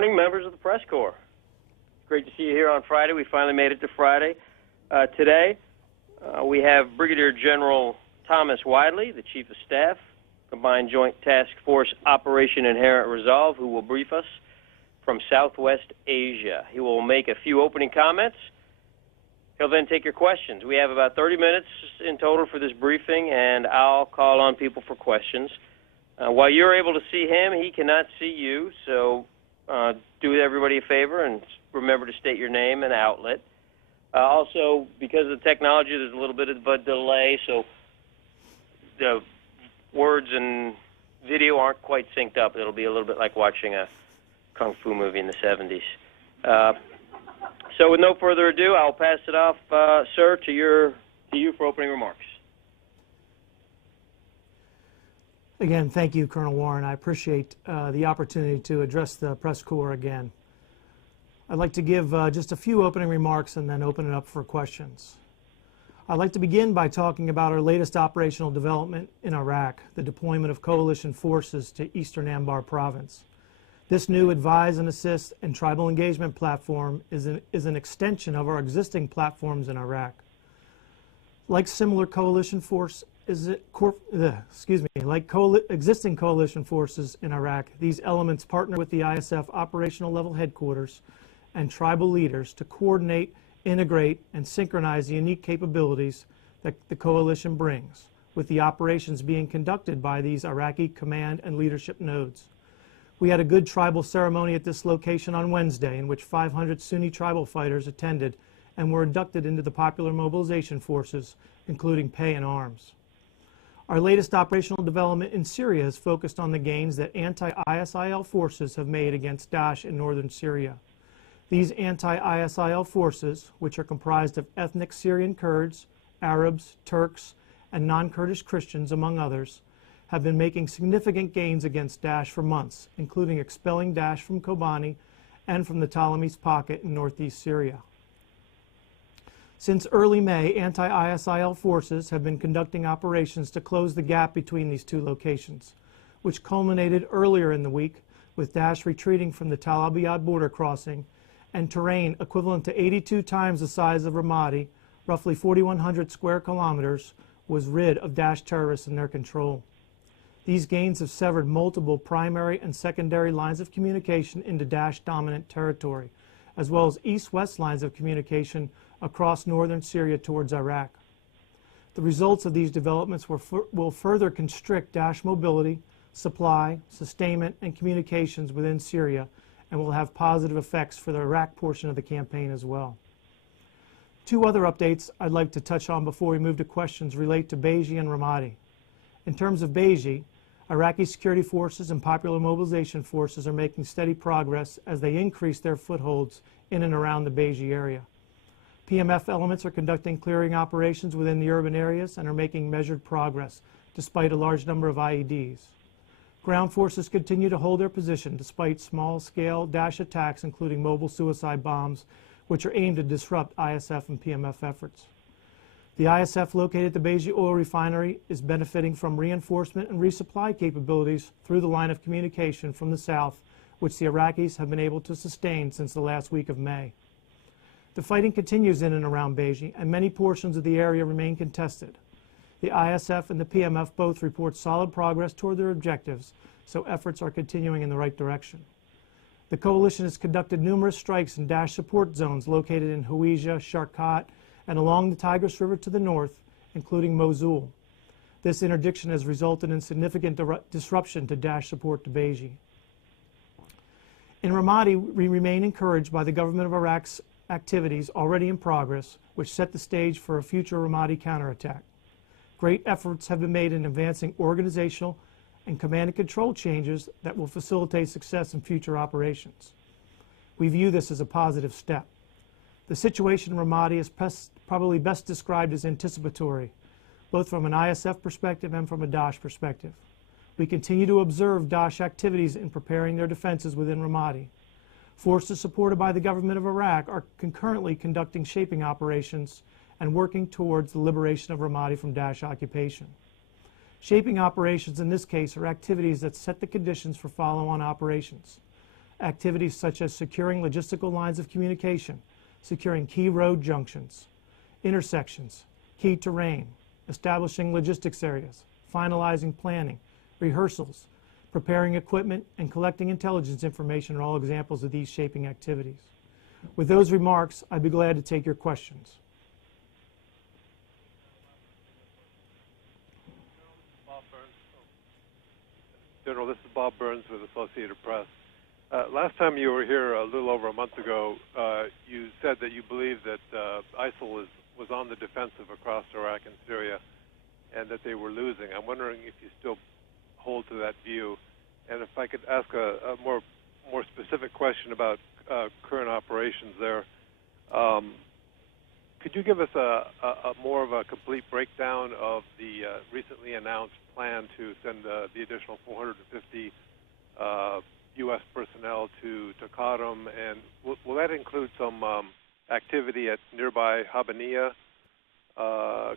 morning, members of the press corps. Great to see you here on Friday. We finally made it to Friday. Today, we have Brigadier General Thomas Weidley, the Chief of Staff, Combined Joint Task Force Operation Inherent Resolve, who will brief us from Southwest Asia. He will make a few opening comments. He'll then take your questions. We have about 30 minutes in total for this briefing, and I'll call on people for questions. While you're able to see him, he cannot see you, so do everybody a favor and remember to state your name and outlet. Also, because of the technology, there's a little bit of a delay, so the words and video aren't quite synced up. It'll be a little bit like watching a kung fu movie in the 70s. So with no further ado, I'll pass it off, sir, to you for opening remarks. Again, thank you, Colonel Warren. I appreciate the opportunity to address the press corps again. I'd like to give just a few opening remarks and then open it up for questions. I'd like to begin by talking about our latest operational development in Iraq, the deployment of coalition forces to eastern Anbar province. This new advise and assist and tribal engagement platform is an extension of our existing platforms in Iraq. Like similar coalition force, existing coalition forces in Iraq, these elements partner with the ISF operational level headquarters and tribal leaders to coordinate, integrate, and synchronize the unique capabilities that the coalition brings, with the operations being conducted by these Iraqi command and leadership nodes. We had a good tribal ceremony at this location on Wednesday in which 500 Sunni tribal fighters attended and were inducted into the popular mobilization forces, including pay and arms. Our latest operational development in Syria is focused on the gains that anti-ISIL forces have made against Daesh in northern Syria. These anti-ISIL forces, which are comprised of ethnic Syrian Kurds, Arabs, Turks, and non-Kurdish Christians, among others, have been making significant gains against Daesh for months, including expelling Daesh from Kobani and from the Ptolemy's pocket in northeast Syria. Since early May, anti-ISIL forces have been conducting operations to close the gap between these two locations, which culminated earlier in the week with Daesh retreating from the Tal Abyad border crossing and terrain equivalent to 82 times the size of Ramadi, roughly 4,100 square kilometers, was rid of Daesh terrorists in their control. These gains have severed multiple primary and secondary lines of communication into Daesh-dominant territory, as well as east-west lines of communication across northern Syria towards Iraq. The results of these developments will further constrict Daesh mobility, supply, sustainment, and communications within Syria, and will have positive effects for the Iraq portion of the campaign as well. Two other updates I'd like to touch on before we move to questions relate to Baiji and Ramadi. In terms of Baiji, Iraqi security forces and popular mobilization forces are making steady progress as they increase their footholds in and around the Baiji area. PMF elements are conducting clearing operations within the urban areas and are making measured progress, despite a large number of IEDs. Ground forces continue to hold their position despite small-scale Daesh attacks, including mobile suicide bombs, which are aimed to disrupt ISF and PMF efforts. The ISF located at the Baiji oil refinery is benefiting from reinforcement and resupply capabilities through the line of communication from the south, which the Iraqis have been able to sustain since the last week of May. The fighting continues in and around Baiji, and many portions of the area remain contested. The ISF and the PMF both report solid progress toward their objectives, so efforts are continuing in the right direction. The coalition has conducted numerous strikes in Daesh support zones located in Hawija, Sharqat, and along the Tigris River to the north, including Mosul. This interdiction has resulted in significant disruption to Daesh support to Baiji. In Ramadi, we remain encouraged by the government of Iraq's activities already in progress, which set the stage for a future Ramadi counterattack. Great efforts have been made in advancing organizational and command and control changes that will facilitate success in future operations. We view this as a positive step. The situation in Ramadi is probably best described as anticipatory, both from an ISF perspective and from a Daesh perspective. We continue to observe Daesh activities in preparing their defenses within Ramadi. Forces supported by the government of Iraq are concurrently conducting shaping operations and working towards the liberation of Ramadi from Daesh occupation. Shaping operations in this case are activities that set the conditions for follow-on operations. activities such as securing logistical lines of communication, securing key road junctions, intersections, key terrain, establishing logistics areas, finalizing planning, rehearsals, preparing equipment, and collecting intelligence information are all examples of these shaping activities. With those remarks, I'd be glad to take your questions. General, this is Bob Burns with Associated Press. Last time you were here a little over a month ago, you said that you believed that ISIL was on the defensive across Iraq and Syria and that they were losing. I'm wondering if you still hold to that view. And if I could ask a more specific question about current operations there, could you give us a more of a complete breakdown of the recently announced plan to send the additional 450 U.S. personnel to Khartoum, and will that include some activity at nearby Habaniya?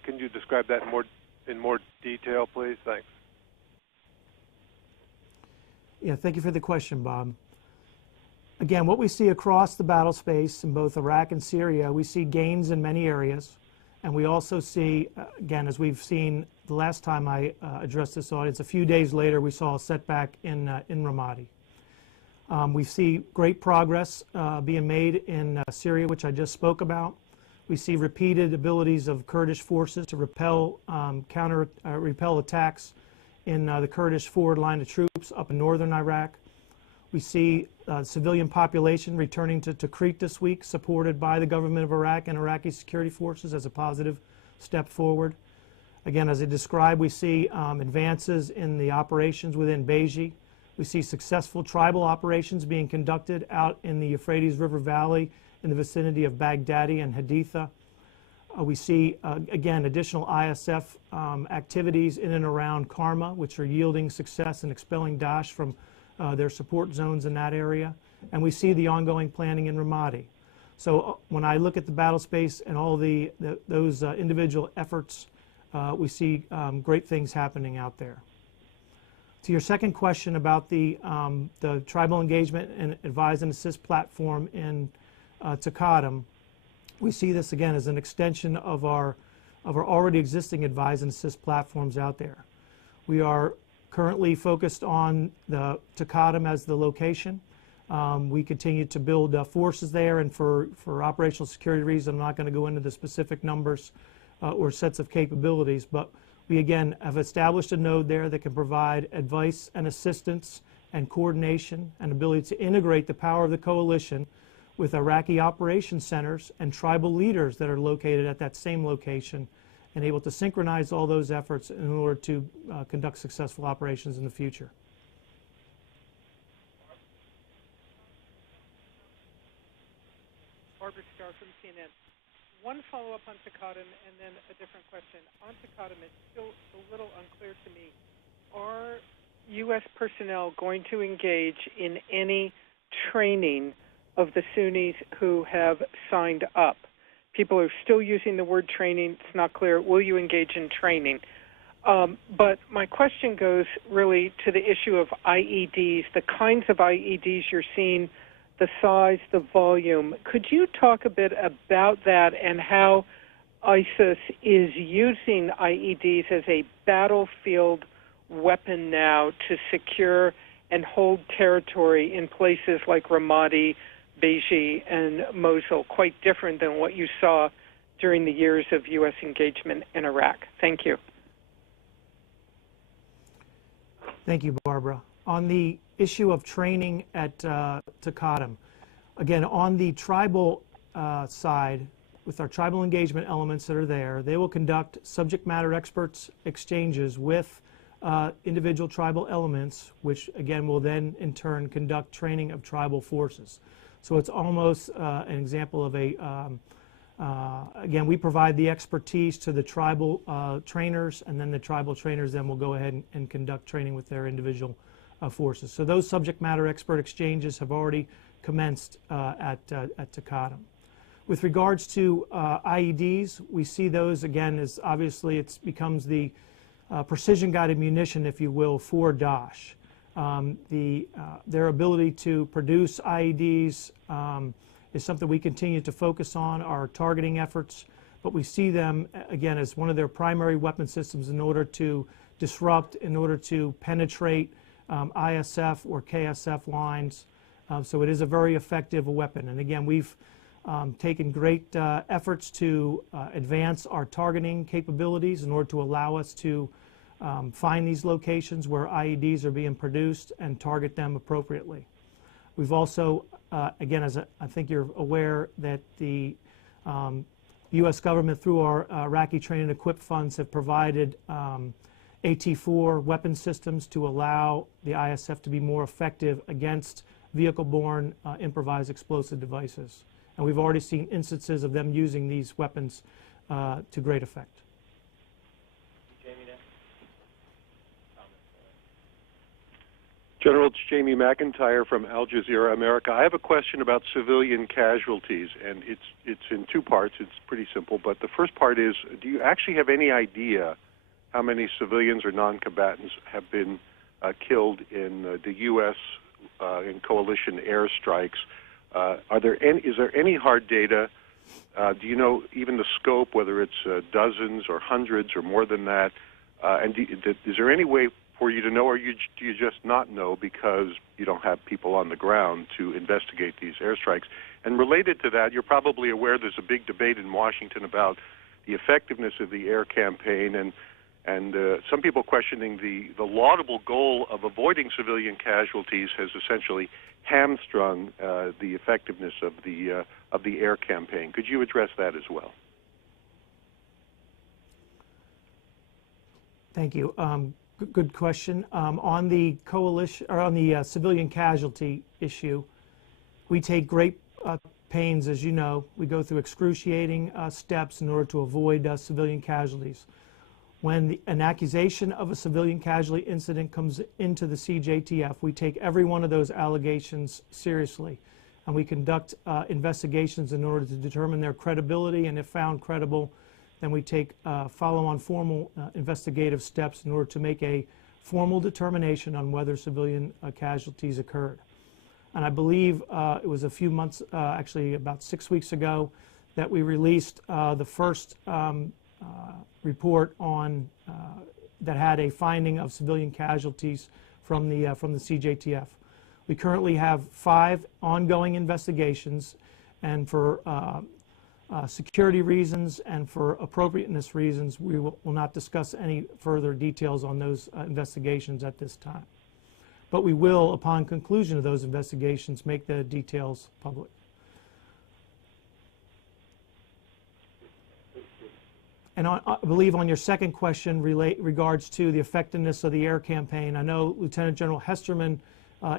Can you describe that in more detail, please? Thanks. Yeah, thank you for the question, Bob. Again, what we see across the battle space in both Iraq and Syria, we see gains in many areas, and we also see, again, as we've seen the last time I addressed this audience, a few days later we saw a setback in Ramadi. We see great progress being made in Syria, which I just spoke about. We see repeated abilities of Kurdish forces to repel attacks in the Kurdish forward line of troops up in northern Iraq. We see civilian population returning to Tikrit this week, supported by the government of Iraq and Iraqi security forces as a positive step forward. Again, as I described, we see advances in the operations within Beji. We see successful tribal operations being conducted out in the Euphrates River Valley in the vicinity of Baghdadi and Haditha. We see, again, additional ISF activities in and around Karma, which are yielding success in expelling Daesh from their support zones in that area. And we see the ongoing planning in Ramadi. So when I look at the battle space and all those individual efforts, we see great things happening out there. To your second question about the tribal engagement and advise and assist platform in Khartoum, we see this again as an extension of our already existing advise and assist platforms out there. We are currently focused on the Khartoum as the location. We continue to build forces there, and for operational security reasons, I'm not going to go into the specific numbers or sets of capabilities, but we again have established a node there that can provide advice and assistance and coordination and ability to integrate the power of the coalition with Iraqi operations centers and tribal leaders that are located at that same location, and able to synchronize all those efforts in order to conduct successful operations in the future. Barbara Starr from CNN. One follow-up on Khartoum and then a different question. On Khartoum, it's still a little unclear to me. Are U.S. personnel going to engage in any training of the Sunnis who have signed up? People are still using the word training. It's not clear. Will you engage in training? But my question goes really to the issue of IEDs, the kinds of IEDs you're seeing, the size, the volume. Could you talk a bit about that and how ISIS is using IEDs as a battlefield weapon now to secure and hold territory in places like Ramadi, Beji, and Mosul, quite different than what you saw during the years of U.S. engagement in Iraq? Thank you. Thank you, Barbara. On the issue of training at Khartoum, again, on the tribal side, with our tribal engagement elements that are there, they will conduct subject matter experts exchanges with individual tribal elements, which again will then in turn conduct training of tribal forces. So it's almost an example of again, we provide the expertise to the tribal trainers, and then the tribal trainers then will go ahead and conduct training with their individual forces. So those subject matter expert exchanges have already commenced at Khartoum. With regards to IEDs, we see those again as obviously it becomes the precision guided munition, if you will, for Daesh. Their ability to produce IEDs is something we continue to focus on, our targeting efforts, but we see them, again, as one of their primary weapon systems in order to disrupt, in order to penetrate ISF or KSF lines. So it is a very effective weapon. And again, we've taken great efforts to advance our targeting capabilities in order to allow us to find these locations where IEDs are being produced and target them appropriately. We've also, again, as I think you're aware, that the U.S. government, through our Iraqi Training and Equip funds, have provided AT-4 weapon systems to allow the ISF to be more effective against vehicle-borne improvised explosive devices. And we've already seen instances of them using these weapons to great effect. General, it's Jamie McIntyre from Al Jazeera America. I have a question about civilian casualties, and it's in two parts. It's pretty simple, but the first part is, do you actually have any idea how many civilians or non-combatants have been killed in the U.S. In coalition airstrikes? Is there any hard data? Do you know even the scope, whether it's dozens or hundreds or more than that? And is there any way for you to know, or do you just not know because you don't have people on the ground to investigate these airstrikes? And related to that, you're probably aware there's a big debate in Washington about the effectiveness of the air campaign, and some people questioning the laudable goal of avoiding civilian casualties has essentially hamstrung the effectiveness of the air campaign. Could you address that as well? Thank you. Good question. On the coalition, or on the civilian casualty issue, we take great pains, as you know. We go through excruciating steps in order to avoid civilian casualties. When an accusation of a civilian casualty incident comes into the CJTF, we take every one of those allegations seriously, and we conduct investigations in order to determine their credibility, and if found credible, then we take follow-on formal investigative steps in order to make a formal determination on whether civilian casualties occurred. And I believe it was a few months, actually about 6 weeks ago, that we released the first report on that had a finding of civilian casualties from the CJTF. We currently have 5 ongoing investigations, and for security reasons and for appropriateness reasons, we will not discuss any further details on those investigations at this time. But we will, upon conclusion of those investigations, make the details public. And I believe on your second question regards to the effectiveness of the air campaign, I know Lieutenant General Hesterman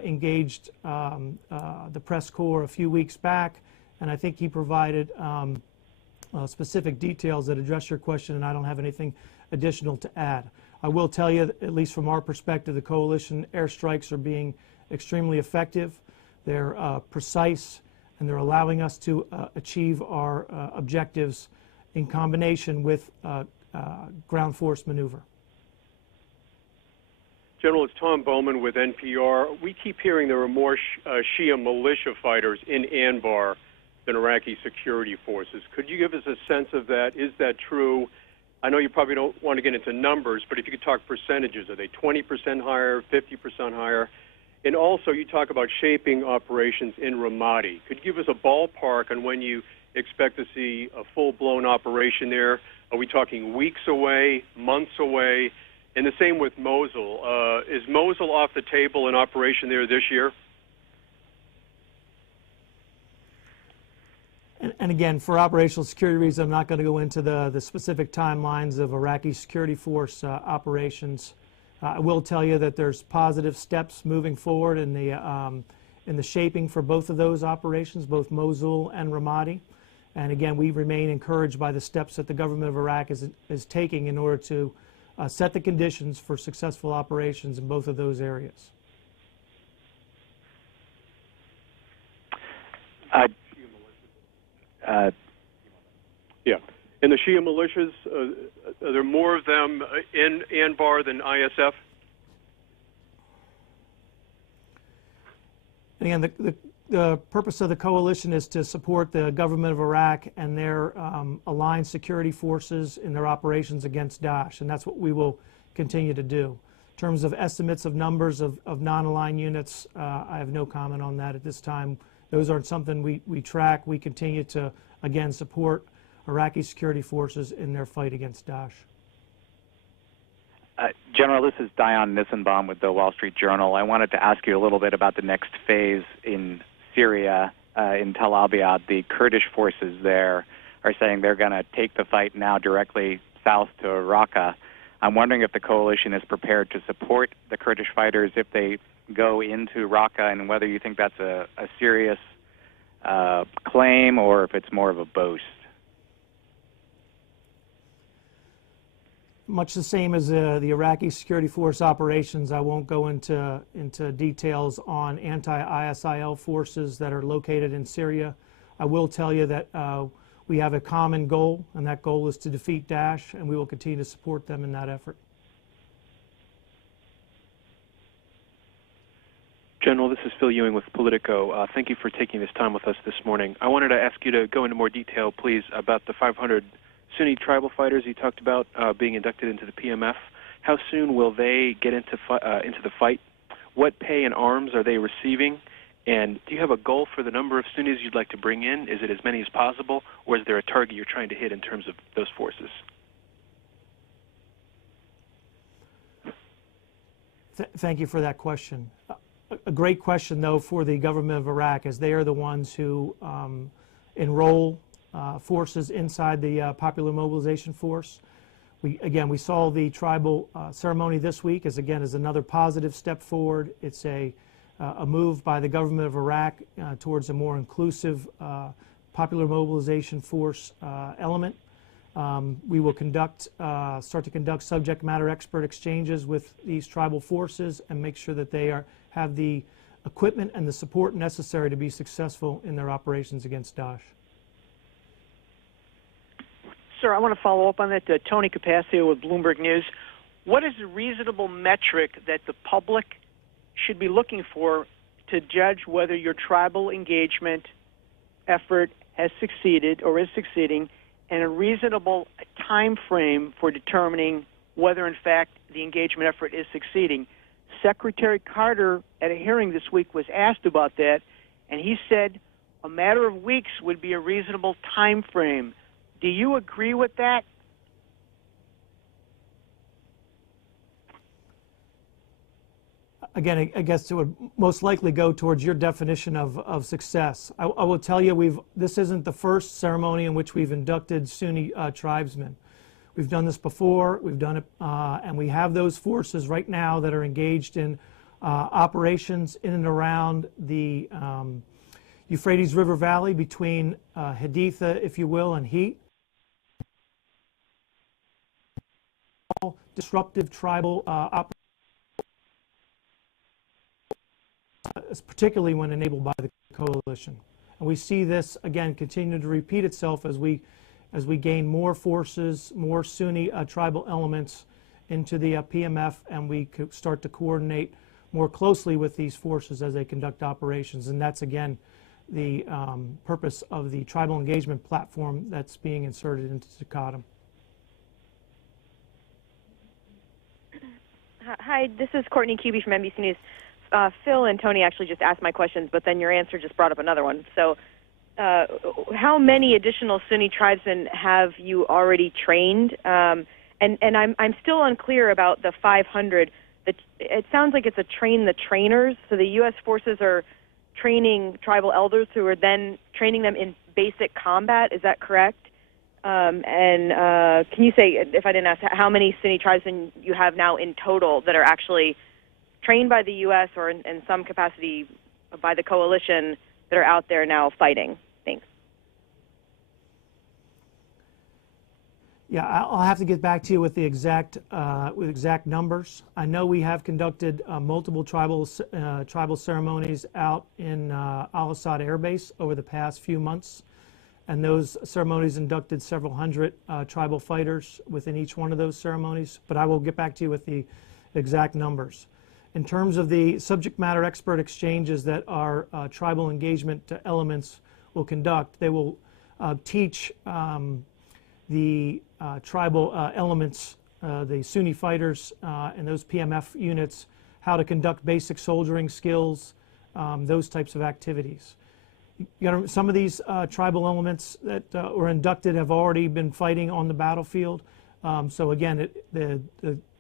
engaged the press corps a few weeks back, and I think he provided specific details that address your question, and I don't have anything additional to add. I will tell you, at least from our perspective, the coalition airstrikes are being extremely effective. They're precise, and they're allowing us to achieve our objectives in combination with ground force maneuver. General, it's Tom Bowman with NPR. We keep hearing there are more Shia militia fighters in Anbar than Iraqi security forces. Could you give us a sense of that? Is that true? I know you probably don't want to get into numbers, but if you could talk percentages, are they 20% higher, 50% higher? And also, you talk about shaping operations in Ramadi. Could you give us a ballpark on when you expect to see a full-blown operation there? Are we talking weeks away, months away? And the same with Mosul. Is Mosul off the table in operation there this year? And again, for operational security reasons, I'm not going to go into the specific timelines of Iraqi security force operations. I will tell you that there's positive steps moving forward in the shaping for both of those operations, both Mosul and Ramadi. And again, we remain encouraged by the steps that the government of Iraq is taking in order to set the conditions for successful operations in both of those areas. Yeah. And the Shia militias, are there more of them in Anbar than ISF? again, the purpose of the coalition is to support the government of Iraq and their aligned security forces in their operations against Daesh, and that's what we will continue to do. In terms of estimates of numbers of non-aligned units, I have no comment on that at this time. Those aren't something we track. We continue to, again, support Iraqi security forces in their fight against Daesh. General, this is Dion Nissenbaum with the Wall Street Journal. I wanted to ask you a little bit about the next phase in Syria, in Tel Abyad. The Kurdish forces there are saying they're going to take the fight now directly south to Raqqa. I'm wondering if the coalition is prepared to support the Kurdish fighters if they go into Raqqa, and whether you think that's a serious claim or if it's more of a boast. Much the same as the Iraqi security force operations, I won't go into details on anti-ISIL forces that are located in Syria. I will tell you that we have a common goal, and that goal is to defeat Daesh, and we will continue to support them in that effort. General, this is Phil Ewing with Politico. Thank you for taking this time with us this morning. I wanted to ask you to go into more detail, please, about the 500 Sunni tribal fighters you talked about being inducted into the PMF. How soon will they get into the fight? What pay and arms are they receiving? And do you have a goal for the number of Sunnis you'd like to bring in? Is it as many as possible, or is there a target you're trying to hit in terms of those forces? Thank you for that question. A great question, though, for the government of Iraq, as they are the ones who enroll forces inside the Popular Mobilization Force. We saw the tribal ceremony this week as another positive step forward. It's a move by the government of Iraq towards a more inclusive Popular Mobilization Force element. We will start to conduct subject matter expert exchanges with these tribal forces and make sure that they have the equipment and the support necessary to be successful in their operations against Daesh. Sir, I want to follow up on that. Tony Capaccio with Bloomberg News. What is a reasonable metric that the public should be looking for to judge whether your tribal engagement effort has succeeded or is succeeding, and a reasonable time frame for determining whether, in fact, the engagement effort is succeeding? Secretary Carter, at a hearing this week, was asked about that, and he said a matter of weeks would be a reasonable time frame. Do you agree with that? Again, I guess it would most likely go towards your definition of success. I will tell you, this isn't the first ceremony in which we've inducted Sunni tribesmen. We've done this before, we've done it, and we have those forces right now that are engaged in operations in and around the Euphrates River Valley between Haditha, if you will, and Heat. Disruptive tribal operations, particularly when enabled by the coalition. And we see this, again, continue to repeat itself as we gain more forces, more Sunni tribal elements into the PMF, and we start to coordinate more closely with these forces as they conduct operations. And that's, again, the purpose of the tribal engagement platform that's being inserted into TACADM. Hi, this is Courtney Cubey from NBC News. Phil and Tony actually just asked my questions, but then your answer just brought up another one. So how many additional Sunni tribesmen have you already trained? And I'm still unclear about the 500. It sounds like it's a train the trainers. So the U.S. forces are training tribal elders who are then training them in basic combat. Is that correct? Can you say, if I didn't ask, how many Sunni tribesmen you have now in total that are actually trained by the U.S. or in some capacity by the coalition that are out there now fighting? Thanks. Yeah, I'll have to get back to you with the exact numbers. I know we have conducted multiple tribal ceremonies out in Al-Assad Air Base over the past few months, and those ceremonies inducted several hundred tribal fighters within each one of those ceremonies. But I will get back to you with the exact numbers. In terms of the subject matter expert exchanges that our tribal engagement elements will conduct, they will teach the tribal elements, the Sunni fighters and those PMF units, how to conduct basic soldiering skills, those types of activities. Some of these tribal elements that were inducted have already been fighting on the battlefield. So again, the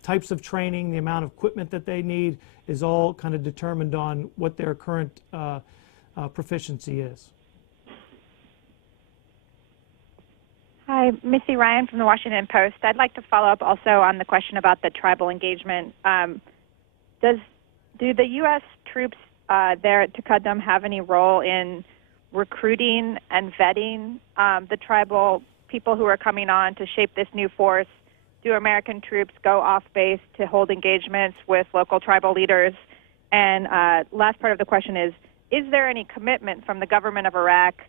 types of training, the amount of equipment that they need is all kind of determined on what their current proficiency is. Hi, Missy Ryan from the Washington Post. I'd like to follow up also on the question about the tribal engagement. Do the U.S. troops there at Taqaddum have any role in recruiting and vetting the tribal people who are coming on to shape this new force? Do American troops go off base to hold engagements with local tribal leaders? And last part of the question is there any commitment from the government of Iraq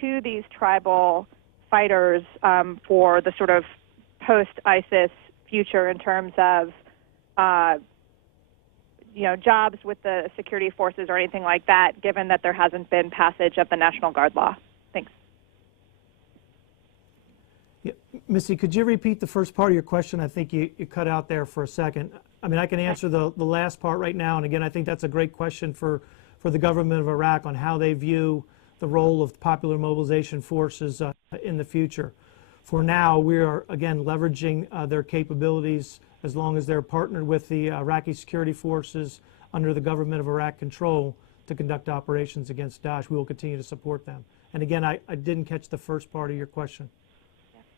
to these tribal fighters for the sort of post-ISIS future in terms of jobs with the security forces or anything like that, given that there hasn't been passage of the National Guard law? Thanks. Yeah. Missy, could you repeat the first part of your question? I think you cut out there for a second. I mean, I can answer the last part right now, and again, I think that's a great question for the government of Iraq on how they view the role of popular mobilization forces in the future. For now, we are, again, leveraging their capabilities as long as they're partnered with the Iraqi security forces under the government of Iraq control to conduct operations against Daesh. We will continue to support them. And again, I didn't catch the first part of your question.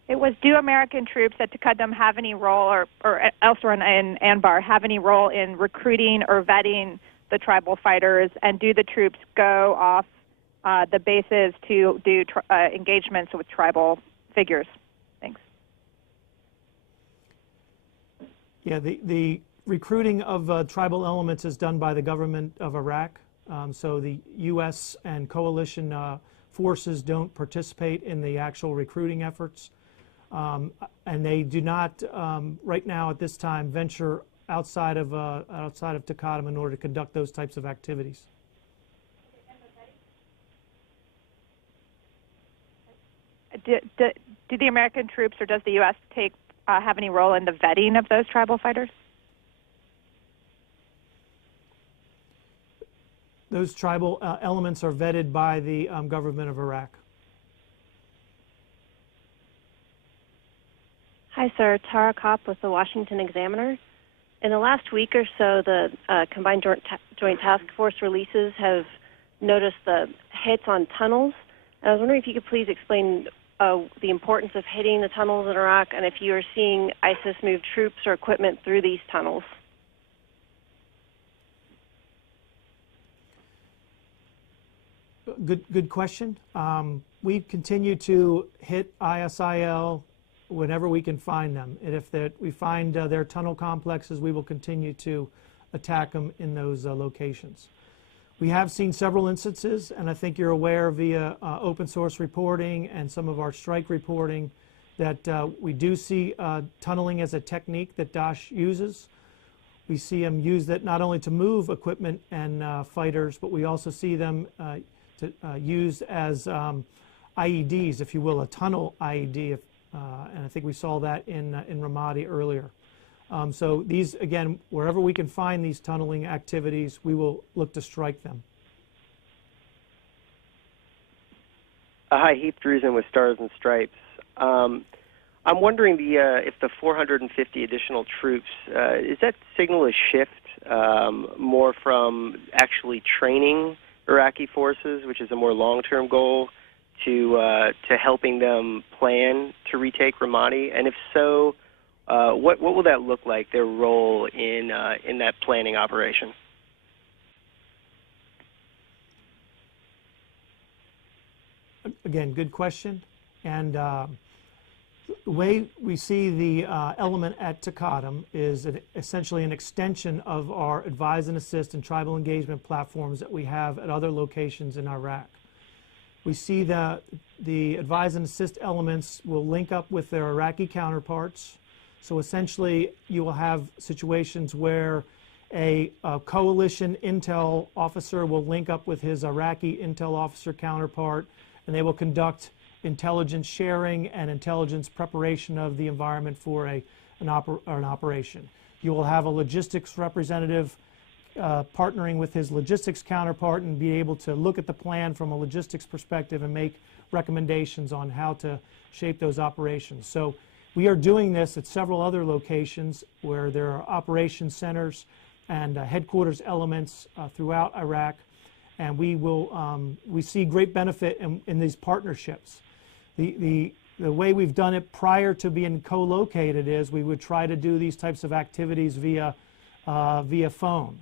It was, do American troops at Taqaddum have any role, or elsewhere in Anbar, have any role in recruiting or vetting the tribal fighters, and do the troops go off the bases to do engagements with tribal figures? Thanks. Yeah, the recruiting of tribal elements is done by the government of Iraq. So the U.S. and coalition forces don't participate in the actual recruiting efforts. And they do not, right now at this time, venture outside of Taqaddum in order to conduct those types of activities. Do the American troops or does the U.S. have any role in the vetting of those tribal fighters? Those tribal elements are vetted by the government of Iraq. Hi, sir. Tara Kopp with the Washington Examiner. In the last week or so, the Combined Joint Task Force releases have noticed the hits on tunnels. I was wondering if you could please explain the importance of hitting the tunnels in Iraq and if you are seeing ISIS move troops or equipment through these tunnels. Good question. We continue to hit ISIL whenever we can find them. And if we find their tunnel complexes, we will continue to attack them in those locations. We have seen several instances, and I think you're aware via open source reporting and some of our strike reporting that we do see tunneling as a technique that Daesh uses. We see them use that not only to move equipment and fighters, but we also see them used as IEDs, if you will, a tunnel IED. And I think we saw that in Ramadi earlier. So these, again, wherever we can find these tunneling activities, we will look to strike them. Hi, Heath Drusen with Stars and Stripes. I'm wondering if the 450 additional troops, is that signal a shift more from actually training Iraqi forces, which is a more long-term goal, to helping them plan to retake Ramadi? And if so, what will that look like, their role in that planning operation? Again, good question. And the way we see the element at Taqaddum is essentially an extension of our advise and assist and tribal engagement platforms that we have at other locations in Iraq. We see that the advise and assist elements will link up with their Iraqi counterparts. So essentially, you will have situations where A coalition intel officer will link up with his Iraqi intel officer counterpart, and they will conduct intelligence sharing and intelligence preparation of the environment for an operation. You will have a logistics representative partnering with his logistics counterpart and be able to look at the plan from a logistics perspective and make recommendations on how to shape those operations. So we are doing this at several other locations where there are operation centers and headquarters elements throughout Iraq, and we see great benefit in these partnerships. The way we've done it prior to being co-located is we would try to do these types of activities via phone,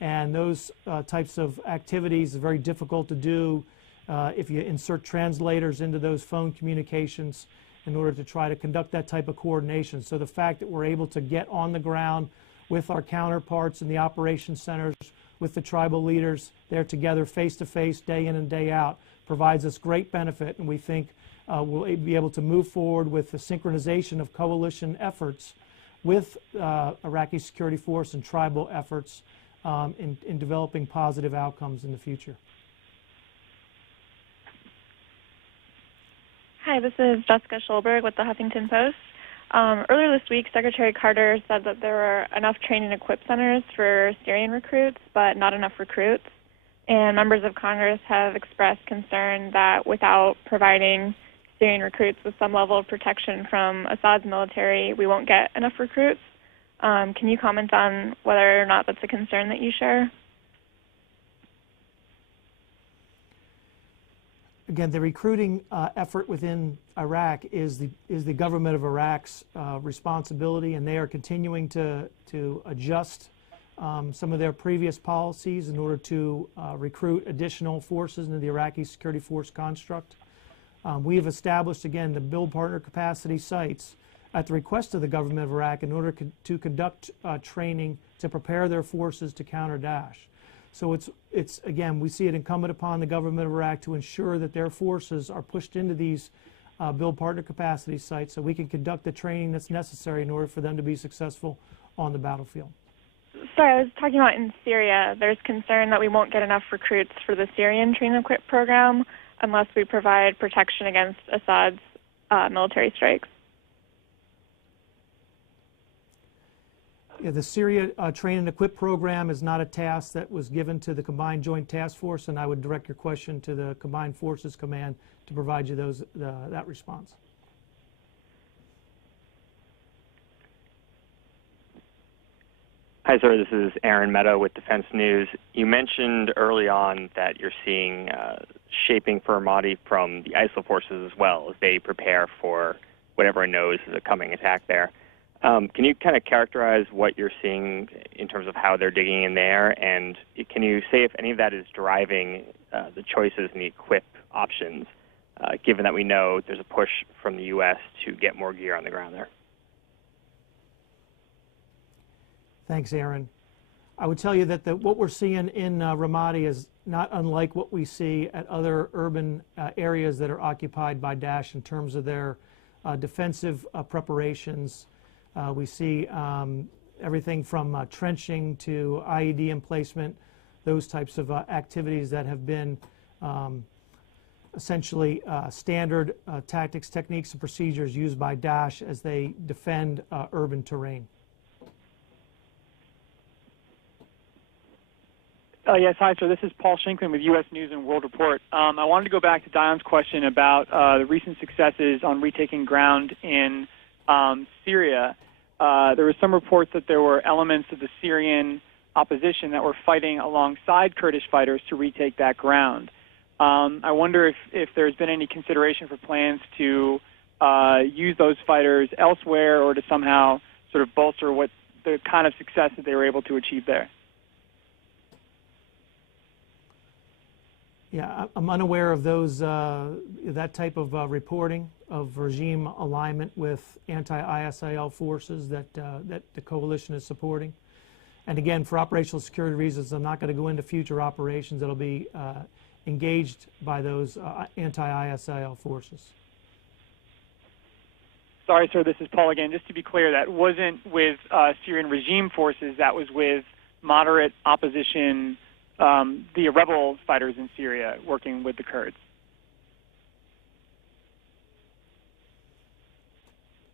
and those types of activities are very difficult to do if you insert translators into those phone communications in order to try to conduct that type of coordination. So the fact that we're able to get on the ground with our counterparts in the operation centers, with the tribal leaders, they're together face to face, day in and day out, provides us great benefit, and we think we'll be able to move forward with the synchronization of coalition efforts with Iraqi security force and tribal efforts in developing positive outcomes in the future. Hi, this is Jessica Schulberg with the Huffington Post. Earlier this week, Secretary Carter said that there were enough training and equip centers for Syrian recruits, but not enough recruits. And members of Congress have expressed concern that without providing Syrian recruits with some level of protection from Assad's military, we won't get enough recruits. Can you comment on whether or not that's a concern that you share? Again, the recruiting effort within Iraq is the government of Iraq's responsibility, and they are continuing to adjust some of their previous policies in order to recruit additional forces into the Iraqi security force construct. We have established, again, the build partner capacity sites at the request of the government of Iraq in order to conduct training to prepare their forces to counter Daesh. So it's again, we see it incumbent upon the government of Iraq to ensure that their forces are pushed into these build partner capacity sites so we can conduct the training that's necessary in order for them to be successful on the battlefield. Sorry, I was talking about in Syria. There's concern that we won't get enough recruits for the Syrian train and equip program unless we provide protection against Assad's military strikes. Yeah, the Syria Train and Equip program is not a task that was given to the Combined Joint Task Force, and I would direct your question to the Combined Forces Command to provide you that response. Hi, sir. This is Aaron Meadow with Defense News. You mentioned early on that you're seeing shaping for Ramadi from the ISIL forces as well as they prepare for whatever it knows is a coming attack there. Can you kind of characterize what you're seeing in terms of how they're digging in there, and can you say if any of that is driving the choices in the equip options, given that we know there's a push from the U.S. to get more gear on the ground there? Thanks, Aaron. I would tell you that what we're seeing in Ramadi is not unlike what we see at other urban areas that are occupied by Daesh in terms of their defensive preparations. We see everything from trenching to IED emplacement, those types of activities that have been essentially standard tactics, techniques, and procedures used by Daesh as they defend urban terrain. Yes, hi, sir. This is Paul Shinkman with U.S. News and World Report. I wanted to go back to Dion's question about the recent successes on retaking ground in Syria. There were some reports that there were elements of the Syrian opposition that were fighting alongside Kurdish fighters to retake that ground. I wonder if there's been any consideration for plans to use those fighters elsewhere or to somehow sort of bolster what the kind of success that they were able to achieve there. Yeah, I'm unaware of those that type of reporting of regime alignment with anti-ISIL forces that the coalition is supporting. And again, for operational security reasons, I'm not going to go into future operations that will be engaged by those anti-ISIL forces. Sorry, sir, this is Paul again. Just to be clear, that wasn't with Syrian regime forces, that was with moderate opposition, the rebel fighters in Syria working with the Kurds?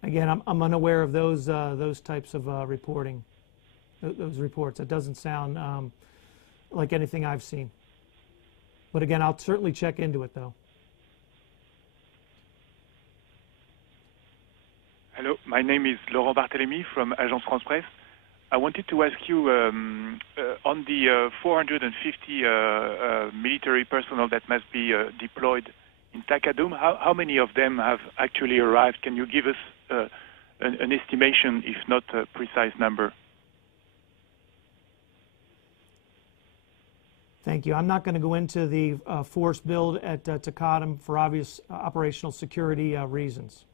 Again, I'm unaware of those types of reporting, those reports. It doesn't sound like anything I've seen. But again, I'll certainly check into it, though. Hello, my name is Laurent Barthélémy from Agence France Presse. I wanted to ask you on the 450 military personnel that must be deployed in Takadum. How many of them have actually arrived? Can you give us an estimation, if not a precise number? Thank you. I'm not going to go into the force build at Takadum for obvious operational security reasons.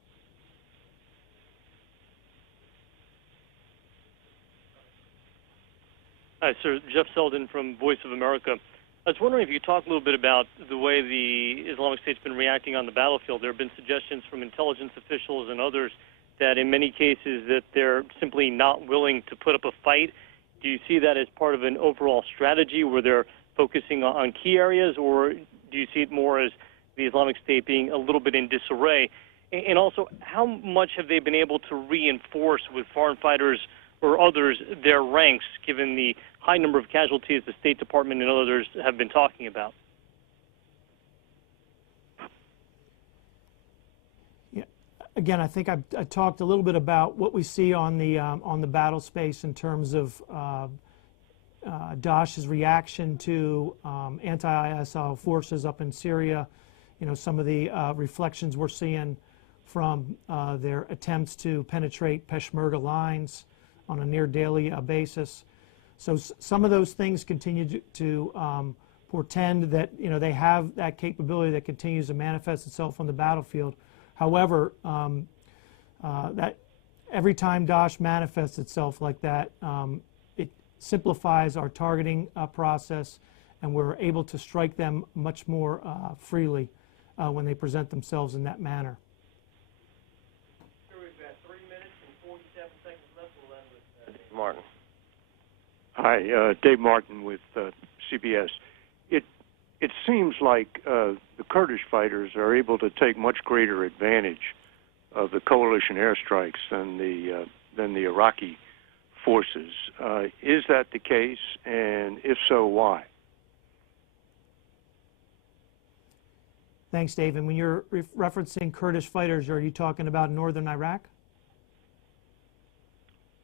Hi, sir. Jeff Selden from Voice of America. I was wondering if you could talk a little bit about the way the Islamic State's been reacting on the battlefield. There have been suggestions from intelligence officials and others that in many cases that they're simply not willing to put up a fight. Do you see that as part of an overall strategy where they're focusing on key areas, or do you see it more as the Islamic State being a little bit in disarray? And also, how much have they been able to reinforce with foreign fighters or others their ranks, given the high number of casualties the State Department and others have been talking about? Yeah. Again, I think I talked a little bit about what we see on the battle space in terms of Daesh's reaction to anti-ISIL forces up in Syria. You know, some of the reflections we're seeing from their attempts to penetrate Peshmerga lines on a near daily basis. So some of those things continue to portend that, you know, they have that capability that continues to manifest itself on the battlefield. However, that every time Daesh manifests itself like that, it simplifies our targeting process, and we're able to strike them much more freely when they present themselves in that manner. Martin. Hi, Dave Martin with CBS. It seems like the Kurdish fighters are able to take much greater advantage of the coalition airstrikes than the Iraqi forces. Is that the case, and if so, why? Thanks, Dave. And when you're referencing Kurdish fighters, are you talking about northern Iraq?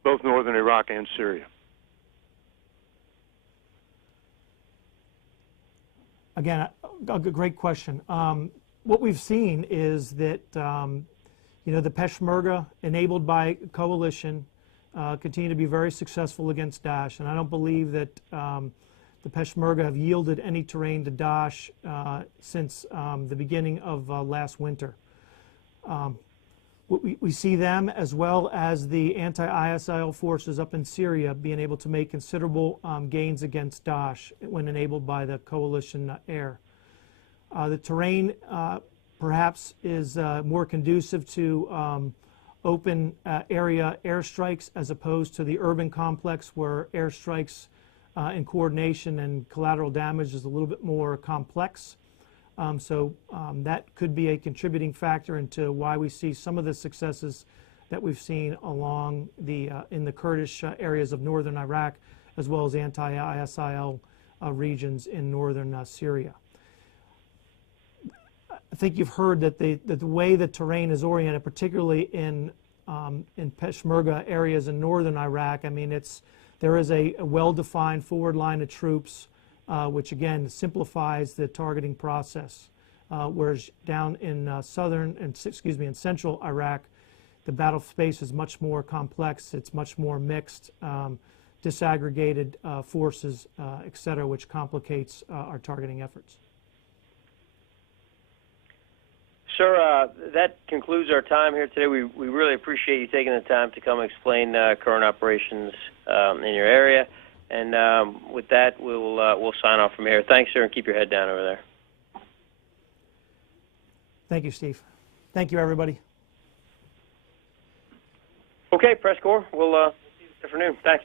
Both northern Iraq and Syria. Again, a great question. What we've seen is that you know, the Peshmerga, enabled by coalition, continue to be very successful against Daesh, and I don't believe that the Peshmerga have yielded any terrain to Daesh since the beginning of last winter. We see them, as well as the anti-ISIL forces up in Syria, being able to make considerable gains against Daesh when enabled by the coalition air. The terrain perhaps is more conducive to open area airstrikes as opposed to the urban complex, where airstrikes in coordination and collateral damage is a little bit more complex. So that could be a contributing factor into why we see some of the successes that we've seen along in the Kurdish areas of northern Iraq, as well as anti-ISIL regions in northern Syria. I think you've heard that the way the terrain is oriented, particularly in Peshmerga areas in northern Iraq, I mean, there is a well-defined forward line of troops, which again simplifies the targeting process. Whereas down in in central Iraq, the battle space is much more complex. It's much more mixed, disaggregated forces, et cetera, which complicates our targeting efforts. Sir, that concludes our time here today. We really appreciate you taking the time to come explain current operations in your area. And with that, we'll sign off from here. Thanks, sir, and keep your head down over there. Thank you, Steve. Thank you, everybody. Okay, press corps. We'll see you this afternoon. Thanks.